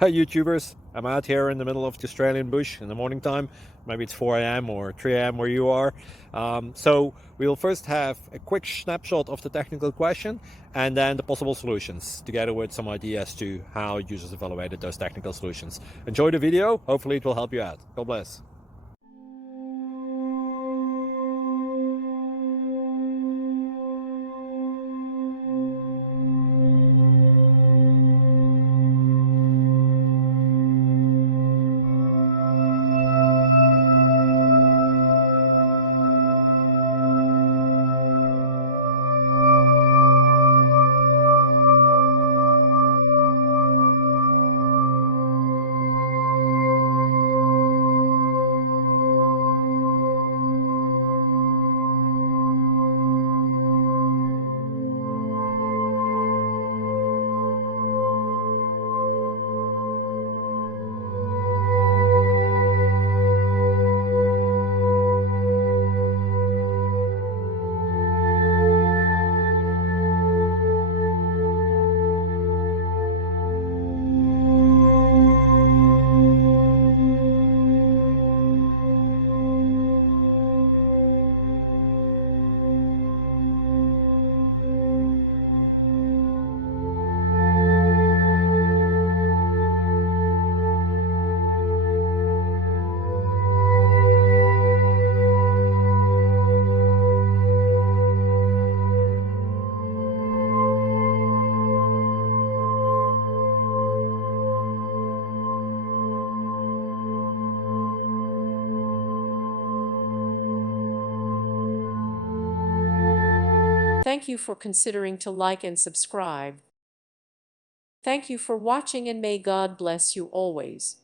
Hi YouTubers, I'm out here in the middle of the Australian bush in the morning time. Maybe it's 4 a.m. or 3 a.m. where you are. So we'll first have a quick snapshot of the technical question and then the possible solutions, together with some ideas to how users evaluated those technical solutions. Enjoy the video, hopefully it will help you out. God bless. Thank you for considering to like and subscribe. Thank you for watching and may God bless you always.